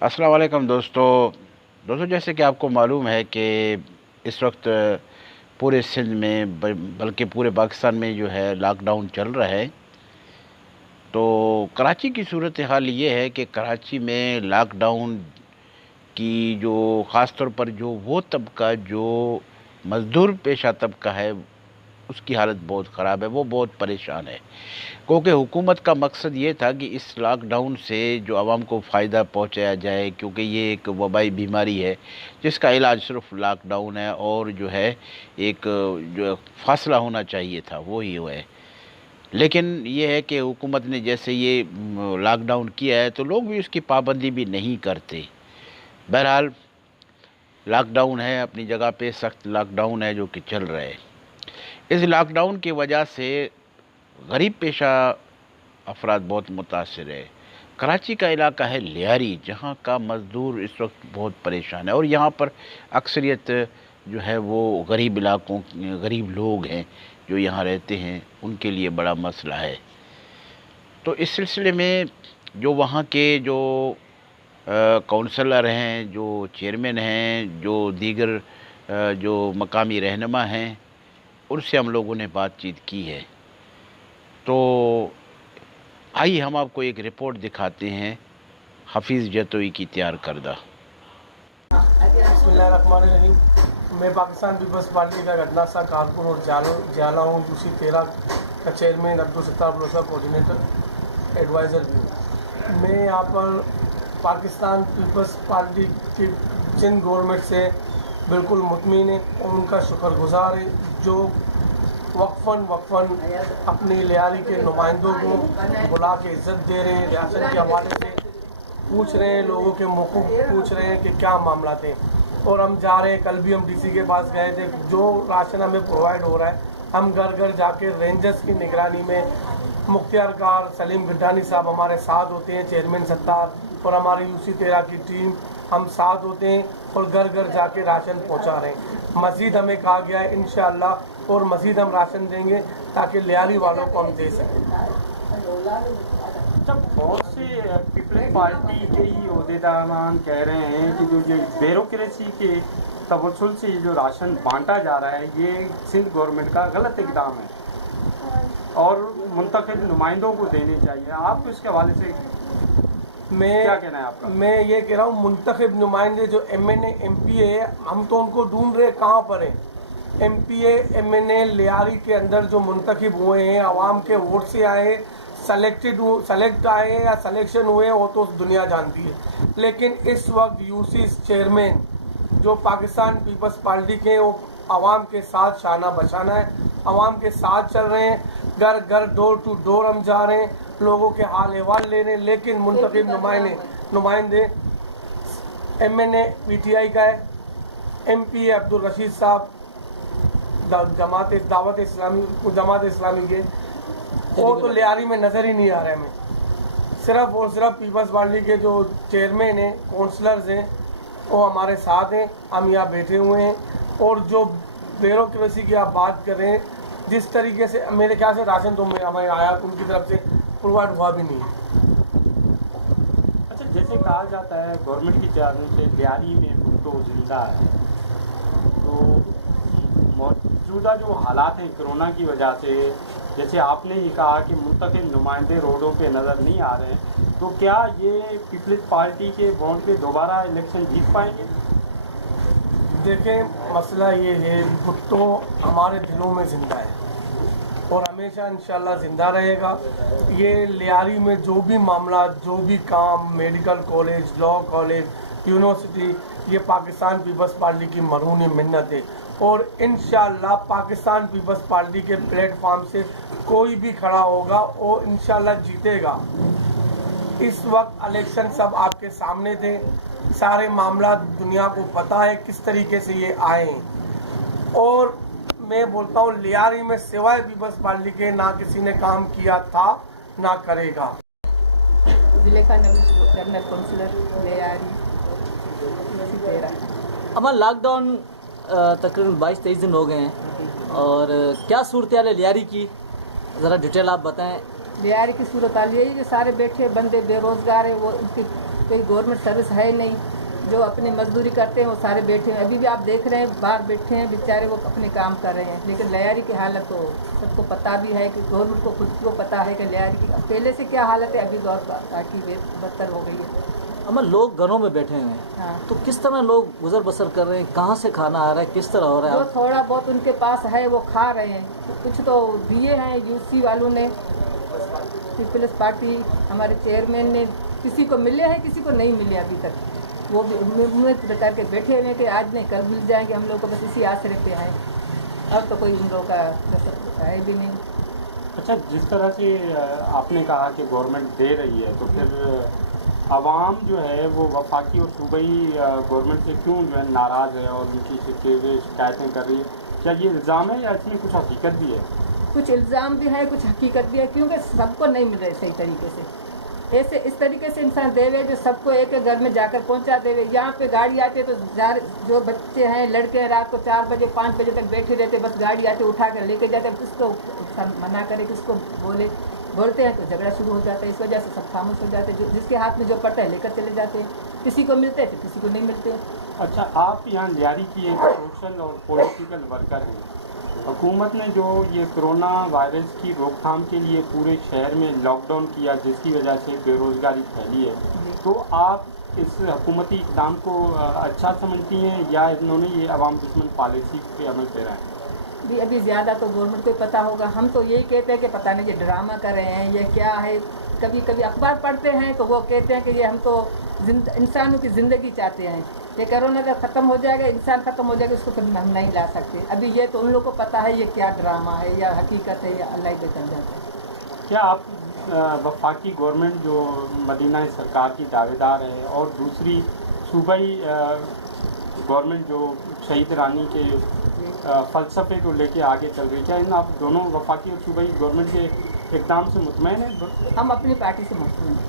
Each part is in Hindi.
अस्सलाम वालेकुम दोस्तों जैसे कि आपको मालूम है कि इस वक्त पूरे सिंध में बल्कि पूरे पाकिस्तान में जो है लॉकडाउन चल रहा है। तो कराची की सूरत हाल ये है कि कराची में लॉकडाउन की जो ख़ास तौर पर जो वो तबका जो मज़दूर पेशा तबका है उसकी हालत बहुत ख़राब है, वो बहुत परेशान है। क्योंकि हुकूमत का मकसद ये था कि इस लॉकडाउन से जो आवाम को फ़ायदा पहुंचाया जाए, क्योंकि ये एक वबाई बीमारी है जिसका इलाज सिर्फ लॉकडाउन है और जो है एक जो फासला होना चाहिए था वो ही हुआ है। लेकिन ये है कि हुकूमत ने जैसे ये लॉकडाउन किया है तो लोग भी उसकी पाबंदी भी नहीं करते। बहरहाल लॉकडाउन है, अपनी जगह पे सख्त लॉकडाउन है जो कि चल रहा है। इस लॉकडाउन की वजह से गरीब पेशा अफराद बहुत मुतासर है। कराची का इलाका है लियारी, जहाँ का मज़दूर इस वक्त बहुत परेशान है और यहाँ पर अक्सरियत जो है वो गरीब इलाकों गरीब लोग हैं जो यहाँ रहते हैं, उनके लिए बड़ा मसला है। तो इस सिलसिले में जो वहाँ के जो काउंसलर हैं, जो चेयरमैन हैं, जो दीगर जो मकामी रहनुमा हैं, उनसे हम लोगों ने बातचीत की है। तो आइए हम आपको एक रिपोर्ट दिखाते हैं हफीज़ जतोई की तैयार करदा। बिस्मिल्लाहिर्रहमानिर्रहीम। मैं पाकिस्तान पीपल्स पार्टी का घटना सा कारकुन और जाला हूँ। दूसरी 13 का चेयरमैन, अब्दुल सत्तार भरोसा कोऑर्डिनेटर एडवाइज़र भी हूँ। मैं यहाँ पर पाकिस्तान पीपल्स पार्टी की सिंध गवर्नमेंट से बिल्कुल मुतमिन है और उनका शुक्रगुजार है जो वक्फन अपनी लियारी के नुमाइंदों को बुला के इज़्ज़त दे रहे हैं। रियासत के हवाले से पूछ रहे हैं, लोगों के मौक़िफ़ पूछ रहे हैं कि क्या मामला थे। और हम जा रहे हैं, कल भी हम डीसी के पास गए थे। जो राशन हमें प्रोवाइड हो रहा है, हम घर घर जाके रेंजर्स की निगरानी में मुख्तियार कार सलीम गिड्डानी साहब हमारे साथ होते हैं, चेयरमैन सत्तार और हमारी यूसी 13 की टीम हम साथ होते हैं और घर घर जाके राशन पहुंचा रहे हैं। मज़ीद हमें कहा गया है इंशाअल्लाह और मज़ीद हम राशन देंगे ताकि लियारी वालों को हम दे सकें। जब बहुत से पीपल्स पार्टी के ही अहदेदारान कह रहे हैं कि जो ब्यूरोक्रेसी के तवज्जुल से जो राशन बांटा जा रहा है ये सिंध गवर्नमेंट का गलत इकदाम है और मुंतखब नुमाइंदों को देने चाहिए, आप तो इसके हवाले से क्या कहना है आपका? मैं ये कह रहा हूँ, मुंतखब नुमाइंदे जो MNA MP है, हम तो उनको ढूंढ रहे कहाँ पर है। MPA MNA लियारी के अंदर जो मुंतखब हुए हैं, आवाम के वोट से आए, सेलेक्ट आए या सिलेक्शन हुए, वो तो दुनिया जानती है। लेकिन इस वक्त यूसी चेयरमैन जो पाकिस्तान पीपल्स पार्टी के, वो आवाम के साथ शाना बशाना है, आवाम के साथ चल रहे हैं, घर घर डोर टू डोर हम जा रहे हैं, लोगों के हाल अहवाल ले रहे हैं। लेकिन मुंतखब नुमाइंदे MNA PTI का है, MP अब्दुल रशीद साहब जमात इस्लामी के, वो तो लियारी में नज़र ही नहीं आ रहे हमें। सिर्फ और सिर्फ पीपल्स पार्टी के जो चेयरमैन हैं, काउंसलर्स हैं, वो हमारे साथ हैं, हम यहाँ बैठे हुए हैं। और जो ब्यूरोक्रेसी की आप बात कर रहे हैं, जिस तरीके से मेरे ख्याल से राशन तो हमें आया उनकी तरफ से प्रोवाइड हुआ भी नहीं है। अच्छा, जैसे कहा जाता है गवर्नमेंट की जानब से लियारी में तो जिंदा है, तो मौजूदा जो हालात हैं कोरोना की वजह से, जैसे आपने ही कहा कि मुंतखब नुमाइंदे रोडों पे नज़र नहीं आ रहे हैं, तो क्या ये पीपल्स पार्टी के वोट पे दोबारा इलेक्शन जीत पाएंगे? देखें, मसला ये है, भुट्टो हमारे दिलों में ज़िंदा है और हमेशा इंशाल्लाह ज़िंदा रहेगा। ये लियारी में जो भी मामला, जो भी काम, medical college, law college, university, ये पाकिस्तान पीपल्स पार्टी की मरूनी मिन्नत है और इंशाल्लाह पाकिस्तान पीपल्स पार्टी के प्लेटफॉर्म से कोई भी खड़ा होगा और इंशाल्लाह जीतेगा। इस वक्त इलेक्शन सब आपके सामने थे, सारे मामला दुनिया को पता है किस तरीके से ये आए हैं। और मैं बोलता हूँ, लियारी में सिवाय पीपल्स पार्टी के ना किसी ने काम किया था ना करेगा। जिले का जनरल काउंसलर लियारी। हमारा लॉकडाउन तकरीबन 22-23 दिन हो गए हैं और क्या सूरत हाल है लियारी की, ज़रा डिटेल आप बताएं। लियारी की सूरत हाल यही कि सारे बैठे बंदे बेरोज़गार है, वो उनकी कोई गवर्नमेंट सर्विस है नहीं, जो अपनी मजदूरी करते हैं वो सारे बैठे हैं। अभी भी आप देख रहे हैं बाहर बैठे हैं बेचारे, वो अपने काम कर रहे हैं। लेकिन लियारी की हालत तो सबको पता भी है कि गवर्नमेंट को खुद को पता है कि लियारी की पहले से क्या हालत है, अभी और काफ़ी बदतर हो गई है। अमन, लोग घरों में बैठे हुए हैं, हाँ, तो किस तरह लोग गुजर बसर कर रहे हैं? कहाँ से खाना आ रहा है, किस तरह हो रहा जो है? थोड़ा बहुत उनके पास है वो खा रहे हैं। कुछ तो दिए हैं यूसी वालों ने, पीपल्स पार्टी हमारे चेयरमैन ने, किसी को मिले हैं किसी को नहीं मिले अभी तक। वो भी उम्मीद करके बैठे हुए थे आज नहीं कल मिल जाएंगे। हम लोग को बस इसी आश्रय पे है, अब तो कोई उन लोगों का है भी नहीं। अच्छा, जिस तरह से आपने कहा कि गवर्नमेंट दे रही है, तो फिर आवाम जो है वो वफाकी और सूबाई गवर्नमेंट से क्यों जो है नाराज़ है और उनकी शिकायतें कर रही है? क्या ये इल्ज़ाम है या इसमें कुछ हकीकत भी है? कुछ इल्ज़ाम भी है कुछ हकीकत भी है, क्योंकि सबको नहीं मिल रहे सही तरीके से। ऐसे इस तरीके से इंसान देवे जो सबको एक एक घर में जाकर पहुंचा देवे। यहाँ पे गाड़ी आती है तो जो बच्चे हैं लड़के हैं रात को 4 बजे 5 बजे तक बैठे रहते, बस गाड़ी आती उठा कर लेके जाते। किसको मना करे, किसको बोलते हैं तो झगड़ा शुरू हो जाता है। इस वजह से सब खामोश हो जाते हैं। जिसके हाथ में जो पड़ता है लेकर चले जाते हैं, किसी को मिलते हैं तो किसी को नहीं मिलते। अच्छा, आप यहाँ लियारी की एक सोशल और पॉलिटिकल वर्कर हैं। हुकूमत ने जो ये कोरोना वायरस की रोकथाम के लिए पूरे शहर में लॉकडाउन किया, जिसकी वजह से बेरोज़गारी फैली है, तो आप इस हुकूमती इक़दाम को अच्छा समझती हैं या इन्होंने ये अवाम दुश्मन पॉलिसी पे अमल पेरा है? भी अभी ज़्यादा तो गवर्नमेंट को ही पता होगा। हम तो यही कहते हैं कि पता नहीं ये ड्रामा कर रहे हैं, ये क्या है। कभी कभी अखबार पढ़ते हैं तो वो कहते हैं कि ये हम तो इंसानों की ज़िंदगी चाहते हैं, ये कोरोना जब ख़त्म हो जाएगा, इंसान ख़त्म हो जाएगा, उसको फिर हम नहीं ला सकते। अभी ये तो उन लोगों को पता है ये क्या ड्रामा है या हकीकत है या अल्लाह ही बेचन जाता है। क्या आप वफाकी गवर्नमेंट जो मदीना सरकार की दावेदार है और दूसरी सूबाई गवर्नमेंट जो शहीद रानी के फ़लसफ़े को लेके आगे चल रही है, क्या इन आप दोनों वफाकी और सूबाई गवर्नमेंट के इक़दाम से मुतमईन हैं? हम अपनी पार्टी से मुतमईन हैं,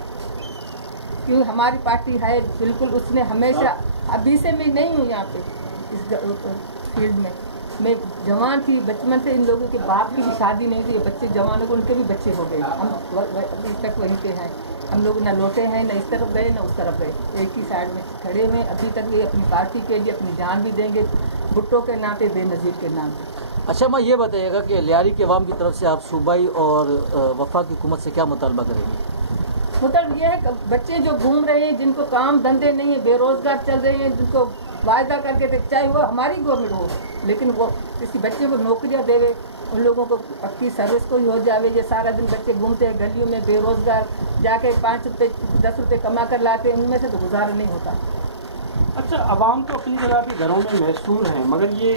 क्योंकि हमारी पार्टी है बिल्कुल। उसने हमेशा, अभी से मैं नहीं हूँ यहाँ पे इस फील्ड में, मैं जवान थी बचपन से। इन लोगों के बाप की भी शादी नहीं थी, बच्चे जवान लोग उनके भी बच्चे हो गए। हम अभी तक वहीं पे हैं। हम लोग ना लौटे हैं, ना इस तरफ गए ना उस तरफ गए, एक ही साइड में खड़े हुए। अभी तक ये अपनी पार्टी के लिए अपनी जान भी देंगे, भुट्टो के नाते बेनज़ीर के नाम पे। अच्छा, मैं ये बताइएगा कि लियारी के अवाम की तरफ से आप सूबाई और वफाकी हुकूमत से क्या मुतालबा करेंगे? मतलब ये है कि बच्चे जो घूम रहे हैं, जिनको काम धंधे नहीं है, बेरोजगार चल रहे हैं, जिनको वायदा करके थे, चाहे वो हमारी गवर्नमेंट हो, लेकिन वो किसी बच्चे को नौकरियां देवे, उन लोगों को पक्की सर्विस को ही हो जावे। ये सारा दिन बच्चे घूमते हैं गलियों में बेरोजगार, जाके 5 रुपये 10 रुपये कमा कर लाते हैं, उनमें से तो गुजारा नहीं होता। अच्छा, आवाम तो अपनी जगह भी घरों में महसूर हैं, मगर ये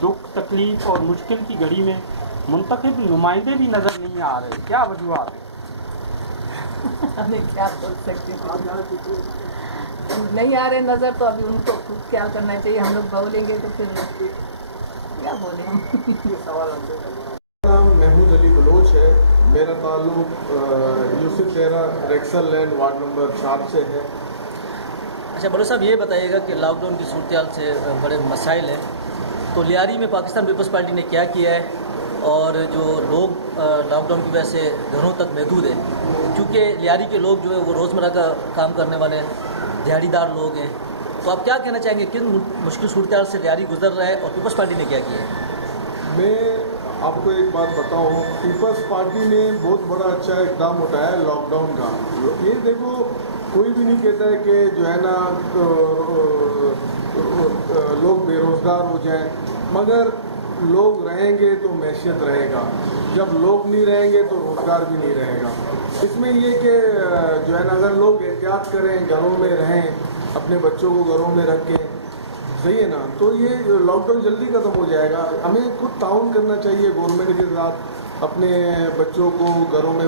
दुख तकलीफ़ और मुश्किल की घड़ी में मुंतखब नुमाइंदे भी नज़र नहीं आ रहे, क्या वजूहत है? हमें क्या बोल सकते हैं, नहीं आ रहे नज़र, तो अभी उनको खुद ख्याल करना चाहिए। हम लोग बोलेंगे तो फिर क्या बोले हम। नाम महमूद अली बलोच है। मेरा ताल्लुक यूसुफ चेहरा रेक्सल लैंड वार्ड नंबर 4 से है। अच्छा बलोच साहब, ये बताइएगा कि लॉकडाउन की सूरत से बड़े मसाइल हैं, तो लियारी में पाकिस्तान पीपल्स पार्टी ने क्या किया है और जो लोग लॉकडाउन की वजह से घरों तक महदूद है, क्योंकि लियारी के लोग जो है वो रोज़मर्रा का काम करने वाले दिहाड़ीदार लोग हैं, तो आप क्या कहना चाहेंगे किन मुश्किल सूरत से लियारी गुजर रहा है और पीपल्स पार्टी ने क्या किया है? मैं आपको एक बात बताऊं, पीपल्स पार्टी ने बहुत बड़ा अच्छा इक़दाम उठाया लॉकडाउन का। ये देखो, कोई भी नहीं कहता है कि जो है ना लोग बेरोज़गार हो जाएं, मगर लोग रहेंगे तो मैशियत रहेगा, जब लोग नहीं रहेंगे तो रोज़गार भी नहीं रहेगा। इसमें ये कि जो है ना अगर लोग एहतियात करें, घरों में रहें, अपने बच्चों को घरों में रखें, सही है ना, तो ये लॉकडाउन जल्दी ख़त्म हो जाएगा। हमें खुद ताउन करना चाहिए गवर्नमेंट के साथ, अपने बच्चों को घरों में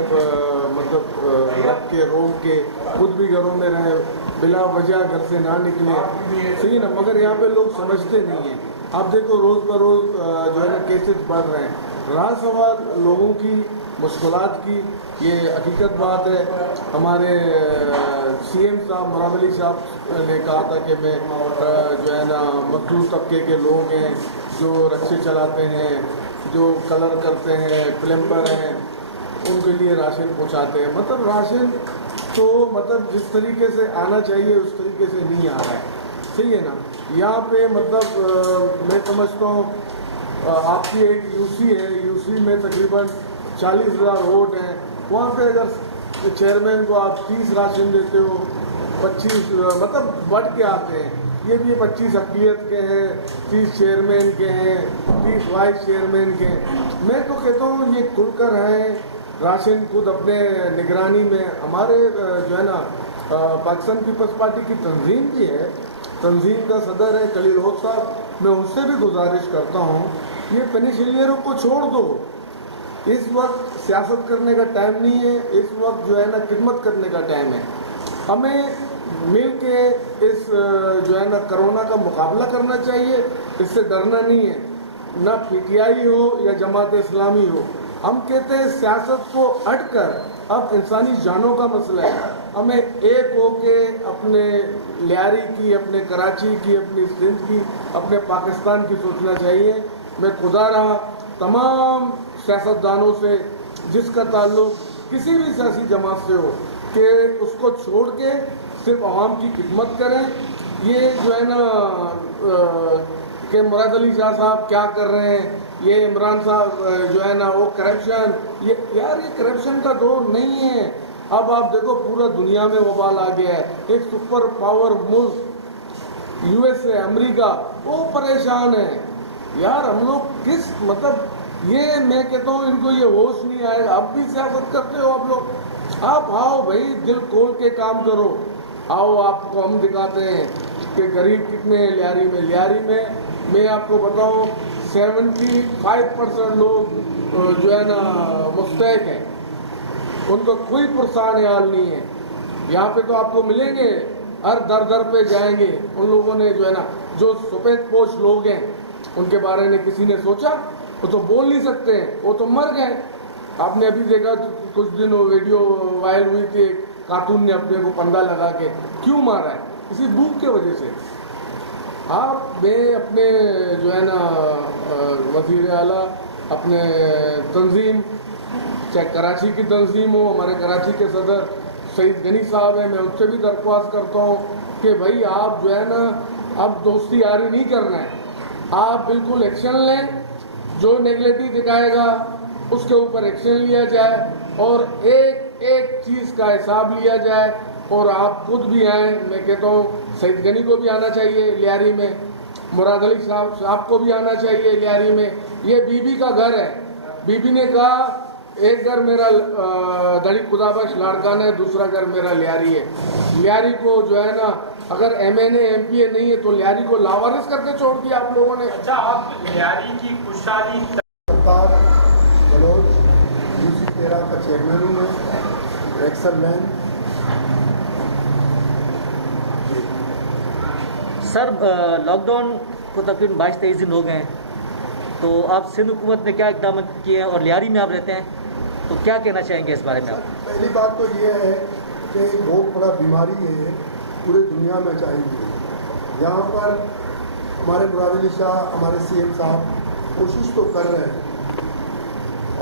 मतलब रख के रोक के खुद भी घरों में रहें, बिला वजह घर से ना निकलें, सही ना। मगर यहाँ पे लोग समझते नहीं हैं। आप देखो रोज़ बरोज़ जो है ना केसेस बढ़ रहे हैं। रहा सवाल लोगों की मुश्किलात की, ये हकीकत बात है। हमारे CM साहब मुराद अली साहब ने कहा था कि मैं जो है ना मजदूर तबके के लोग हैं जो रिक्शे चलाते हैं, जो कलर करते हैं, प्लम्बर हैं, उनके लिए राशन पहुंचाते हैं। मतलब राशन तो मतलब जिस तरीके से आना चाहिए उस तरीके से नहीं आ रहा है, सही है ना। यहाँ पे मतलब मैं समझता हूँ आपकी एक यूसी है, यूसी में तकरीबन 40,000 वोट हैं। वहाँ पे अगर चेयरमैन को आप 30 राशन देते हो, 25 मतलब बढ़ के आते हैं, ये भी 25 अक़लियत के हैं, 30 चेयरमैन के हैं, 30 वाइस चेयरमैन के हैं। मैं तो कहता हूँ ये खुलकर हैं, राशन खुद अपने निगरानी में। हमारे जो है ना पाकिस्तान पीपल्स पार्टी की तंजीम भी है, तंजीम का सदर है खलील हौद साहब, मैं उससे भी गुजारिश करता हूँ ये पेनिशिलियरों को छोड़ दो। इस वक्त सियासत करने का टाइम नहीं है, इस वक्त जो है ना खिदमत करने का टाइम है। हमें मिल के इस जो है ना कोरोना का मुकाबला करना चाहिए, इससे डरना नहीं है, ना पीटीआई हो या जमात इस्लामी हो। हम कहते हैं सियासत को हटकर अब इंसानी जानों का मसला है, हमें एक होके अपने लियारी की, अपने कराची की, अपनी सिंध की, अपने पाकिस्तान की सोचना चाहिए। मैं खुदा रहा तमाम सियासतदानों से जिसका ताल्लुक किसी भी सियासी जमात से हो कि उसको छोड़ के सिर्फ आवाम की खिदमत करें। ये जो है ना कि मुराद अली शाह साहब क्या कर रहे हैं, ये इमरान साहब जो है ना वो करप्शन, ये यार ये करप्शन का दौर नहीं है। अब आप देखो पूरा दुनिया में वबाल आ गया है, एक सुपर पावर मुल्क यूएसए अमेरिका वो परेशान है। यार हम लोग किस मतलब ये मैं कहता हूँ इनको ये होश नहीं आएगा। अब भी सियासत करते हो आप लोग, आप आओ भाई दिल खोल के काम करो, आओ आपको हम दिखाते हैं कि गरीब कितने हैं लियारी में। लियारी में मैं आपको बताऊं 75% लोग जो है ना मुस्तैक हैं, उनको कोई पुरसान हाल नहीं है। यहाँ पे तो आपको मिलेंगे, हर दर दर पे जाएंगे। उन लोगों ने जो है ना जो सफ़ेद पोश लोग हैं उनके बारे में किसी ने सोचा? वो तो बोल नहीं सकते हैं, वो तो मर गए। आपने अभी देखा कुछ दिन वीडियो वायरल हुई थी, कार्टून ने अपने को पंदा लगा के क्यों मारा है? इसी भूख के वजह से। आप मैं अपने जो है ना वज़ीर आला, अपने तंजीम, चाहे कराची की तंजीम हो, हमारे कराची के सदर सईद गनी साहब हैं, मैं उनसे भी दरख्वास्त करता हूँ कि भाई आप जो है ना अब दोस्ती यारी नहीं करना है, आप बिल्कुल एक्शन लें। जो नेगलेटिव दिखाएगा उसके ऊपर एक्शन लिया जाए और एक एक चीज़ का हिसाब लिया जाए। और आप खुद भी आए, मैं कहता हूँ सईद गनी को भी आना चाहिए लियारी में, मुराद अली साहब को भी आना चाहिए लियारी में। ये बीबी का घर है, बीबी ने कहा एक घर मेरा दड़ी खुदाबख्श लाड़काना है, दूसरा घर मेरा लियारी है। लियारी को जो है ना अगर MNA MPA नहीं है तो लियारी को लावारिस करके छोड़ दिया आप लोगों ने। अच्छा, आप लियारी की खुशहाली बलोच UC 13 का चेयरमैन हूँ मैं, एक्सल मैन। सर लॉकडाउन को तकरीबन 22-23 दिन हो गए हैं, तो आप सिंध हुकूमत ने क्या इक़दाम किए हैं और लियारी में आप रहते हैं, तो क्या कहना चाहेंगे इस बारे में आप? पहली बात तो ये है कि एक बहुत बड़ा बीमारी है पूरे दुनिया में चाहिए। यहाँ पर हमारे मुराद अली शाह, हमारे CM साहब कोशिश तो कर रहे हैं।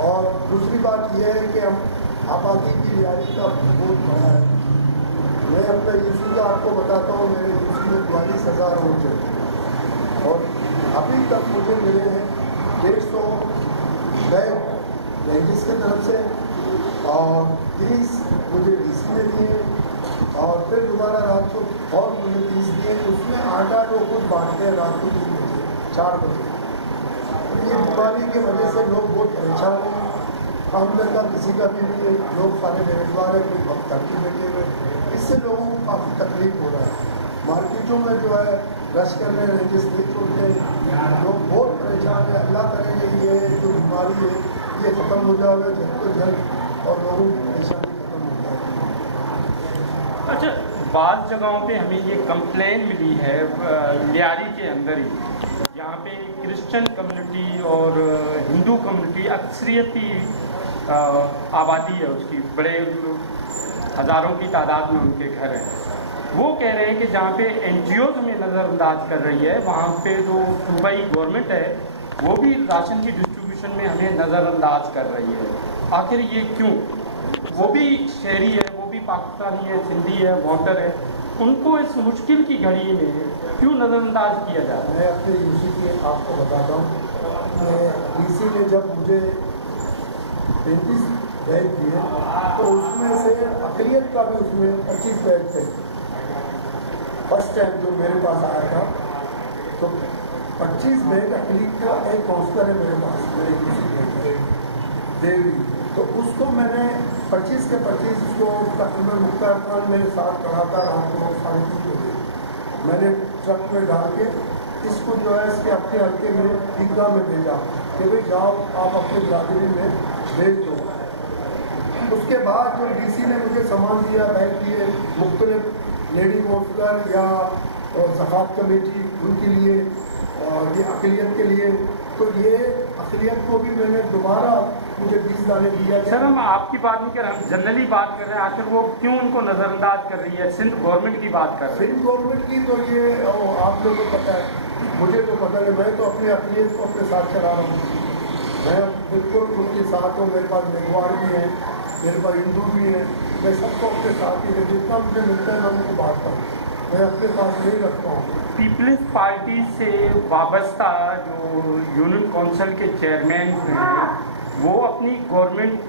और दूसरी बात यह है कि हम आबादी की लियारी का बहुत बड़ा है। मैं अपने यूसी का आपको बताता हूँ, मेरे यूसी में 42,000 वोट हैं और अभी तक मुझे मिले हैं 150 बैग रेंजिस की तरफ से और 30 मुझे DC ने दिए और फिर दोबारा रात को और मुझे 30 दिए। उसमें आटा जो कुछ बांटते हैं रात को 3 बजे 4 बजे। ये बीमारी की वजह से लोग बहुत परेशान हैं, काम धंधा किसी का भी नहीं है, लोग सारे बेरोजगार है, कोई वक्त करके बैठे हुए, इससे लोगों को काफ़ी तकलीफ हो रहा है। मार्केटों में जो है रश करने रेंजेस नहीं छोड़ते, लोग बहुत परेशान है। अल्लाह करे कि ये जो बीमारी है ये ख़त्म हो जाएगा जल्द से जल्द और लोगों की परेशानी ख़त्म हो जाएगी। अच्छा, बाज़ जगहों पे हमें ये कंप्लेन मिली है लियारी के अंदर ही, यहाँ पे क्रिश्चियन कम्युनिटी और हिंदू कम्युनिटी अक्सरियती आबादी है उसकी, बड़े हज़ारों की तादाद में उनके घर हैं। वो कह रहे हैं कि जहाँ पे NGOs में नज़रअंदाज कर रही है, वहाँ पे जो सूबाई गवर्नमेंट है वो भी राशन की डिस्ट्रीब्यूशन में हमें नज़रअंदाज कर रही है। आखिर ये क्यों? वो भी शहरी है, वो भी पाकिस्तानी है, सिंधी है, वोटर है, उनको इस मुश्किल की घड़ी में क्यों नज़रअंदाज किया जा रहा है? मैं अपने यूसी के आपको बताता हूँ, डीसी ने जब मुझे 33 बैग दिए तो उसमें से अक़लियत का भी उसमें 25 बैग थे। फर्स्ट टाइम जो मेरे पास आया था तो 25 बैग अक़लियत का एक काउंसलर है मेरे पास, मेरे यूसी देवी, तो उसको मैंने 25 के 25 उसको तकरीबन मुख्तार खान मेरे साथ खड़ा था, रात को 3:30 बजे मैंने ट्रक में डाल के इसको जो है इसके अपने हल्के में ईदगाह में भेजा कि भाई जाओ आप अपने बिरादरी में भेज दो। उसके बाद जो डीसी ने मुझे सामान दिया, बैग दिए, मुख्तलिफ लेडी काउंसलर या ज़कात कमेटी उनके लिए और ये अक़लियत के लिए, तो ये अक़लियत को भी मैंने दोबारा मुझे 20 दाने दिया। सर हम आपकी बात नहीं कर रहे, हम जनरली बात कर रहे हैं, आखिर वो क्यों उनको नज़रअंदाज कर रही है? सिंध गवर्नमेंट की बात कर रहे हैं। सिंध गवर्नमेंट की तो ये आप लोगों को पता है, मुझे तो पता नहीं, मैं तो अपने अक़लियत को अपने साथ चला रहा हूँ, मैं बिल्कुल उनके साथ हूँ। मेरे पास मेघवार भी हैं, मेरे पास हिंदू भी हैं, मैं सबको अपने साथ ही जितना मुझे मिलता है मैं उनको बांटता हूँ, मैं अपने पास नहीं रखता हूँ। पीपल्स पार्टी से वाबस्ता जो यूनियन काउंसिल के चेयरमैन हैं वो अपनी गवर्नमेंट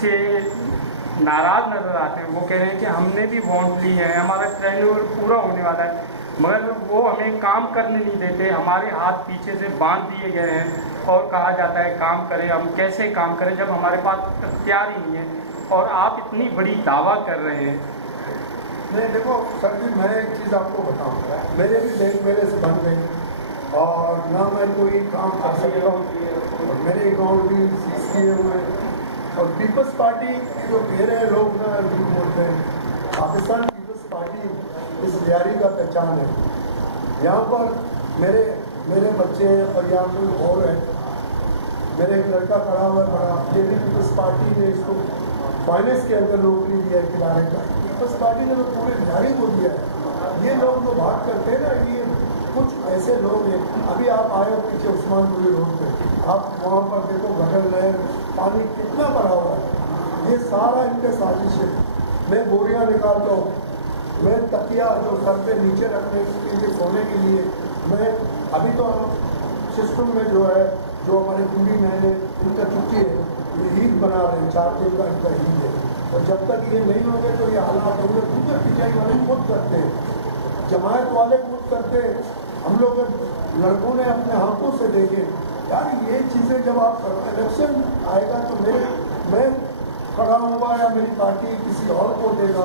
से नाराज़ नज़र आते हैं। वो कह रहे हैं कि हमने भी वोट ली है, हमारा टेन्योर पूरा होने वाला है, मगर वो हमें काम करने नहीं देते, हमारे हाथ पीछे से बांध दिए गए हैं और कहा जाता है काम करें। हम कैसे काम करें जब हमारे पास इख्तियार ही नहीं है और आप इतनी बड़ी दावा कर रहे हैं। नहीं देखो सर जी, मैं एक चीज़ आपको बताऊँ, मेरे भी बैंक मेरे से बन गए और ना मैं कोई काम कर सकता हूँ और मेरे अकाउंट भी सीज किए हुए हैं। और पीपल्स पार्टी जो कह रहे हैं लोग ना झूठ बोलते हैं, पाकिस्तान पीपल्स पार्टी इस लियारी का पहचान है। यहाँ पर मेरे बच्चे हैं और यहाँ कोई और है, मेरे एक लड़का खड़ा हुआ है बड़ा, ये भी पीपल्स पार्टी ने इसको फाइनेंस के अंदर नौकरी दिया है किनारे का, पीपल्स पार्टी ने तो पूरे लियारी को दिया है। ये लोग जो बात करते हैं ना, ये कुछ ऐसे लोग हैं, अभी आप आए हो पीछे उस्मानपुरी रोड पे, आप वहाँ पर देखो घटल नहर पानी कितना भरा हुआ है, ये सारा इनके साजिश है। मैं बोरियाँ निकालता हूँ, मैं तकिया जो सर पे नीचे रखने के लिए सोने के लिए, मैं अभी तो सिस्टम में जो है जो हमारे पूरी महीने इनका छुट्टी है, ये ईद बना रहे हैं, 4 दिन का इनका ईद है, और जब तक ये नहीं होंगे तो ये हालात होंगे। खुद पिटाई वाले खुद करते हैं, जमायत वाले खुद करते हैं, हम लोग लड़कों ने अपने हाथों से देखे। यार ये चीज़ें जब आप इलेक्शन आएगा तो मैं खड़ा हुआ या मेरी पार्टी किसी और को देगा,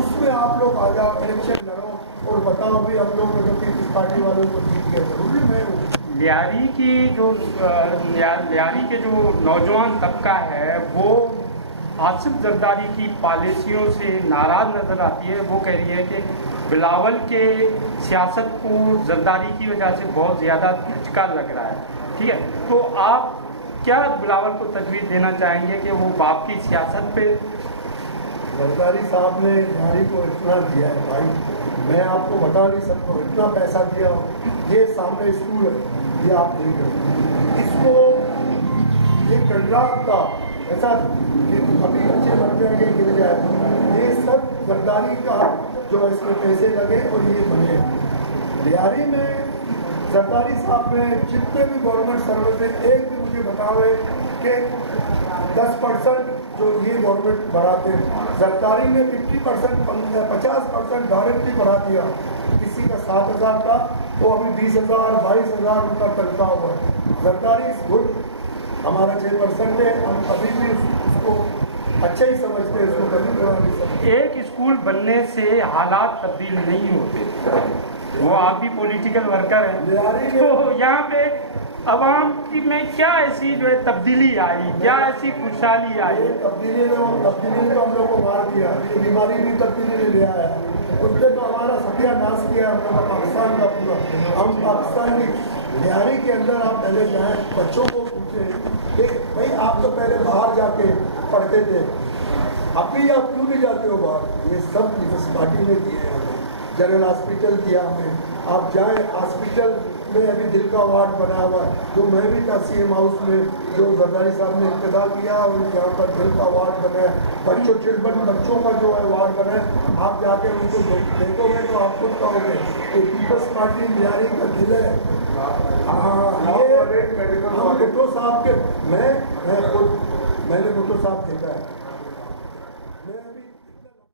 उसमें आप लोग आ जाओ, इलेक्शन लड़ो और बताओ भाई हम लोग जो पीपल्स पार्टी वालों को जीत गया, जरूरी मैं हूँ। लियारी के जो नौजवान तबका है वो आसिफ जरदारी की पॉलिसियों से नाराज़ नज़र आती है। वो कह रही है कि बिलावल के सियासत को जरदारी की वजह से बहुत ज़्यादा झटका लग रहा है, ठीक है, तो आप क्या बिलावल को तजवीज़ देना चाहेंगे कि वो बाप की सियासत पे? जरदारी साहब ने लियारी को इतना दिया है भाई, मैं आपको बता नहीं सकता, इतना पैसा दिया। ये सामने स्कूल है, ये आप देख रहे हैं, इसको ये कंट्राक्ट का ऐसा अभी अच्छे बन जाएंगे गिर जाए, ये सब गद्दारी का जो इसमें पैसे लगे और ये बने। लियारी में जरदारी साहब में जितने भी गवर्नमेंट सर्विस है, एक भी मुझे बताओ कि 10% जो ये गवर्नमेंट बढ़ाते हैं, जरदारी ने 50% डायरेक्टली बढ़ा दिया। किसी का 7,000 था वो अभी 20,000 22,000 उनका तनख्वाह हुआ है। जरदारी इज गुड, हमारा 6% है, हम कभी भी उसको अच्छा ही समझते हैं, उसको कभी बुरा नहीं समझते। एक स्कूल बनने से हालात तब्दील नहीं होते, वो आप भी पॉलिटिकल वर्कर हैं, तो यहाँ पे अवाम की में क्या ऐसी जो है तब्दीली आई, क्या ऐसी खुशहाली आई? तब्दीली ने हम लोग को मार दिया, ये बीमारी भी तब्दीली ने ले आया, उसने तो हमारा सत्यानाश किया हम लोग पाकिस्तान का पूरा। हम पाकिस्तान की लियारी के अंदर आप पहले जाएँ, बच्चों को पूछें कि भाई आप तो पहले बाहर जाके पढ़ते थे, अभी आप क्यों नहीं जाते हो बाहर? ये सब पीपल्स पार्टी ने किए हैं, जनरल हॉस्पिटल दिया हमें, आप जाएँ हॉस्पिटल में अभी दिल का वार्ड बना हुआ है, जो मैं भी था CM हाउस में, जो जरदारी साहब ने इब्तिदा किया और यहाँ पर दिल का वार्ड बना है, बच्चों चिल्ड्रन बच्चों का जो है वार्ड बना है। आप जाके उनको देखोगे तो आप खुद कहोगे कि पीपल्स पार्टी लियारी का दिल है। हाँ, ये भुट्टो साहब के मैंने भुट्टो साहब देखा है। मैं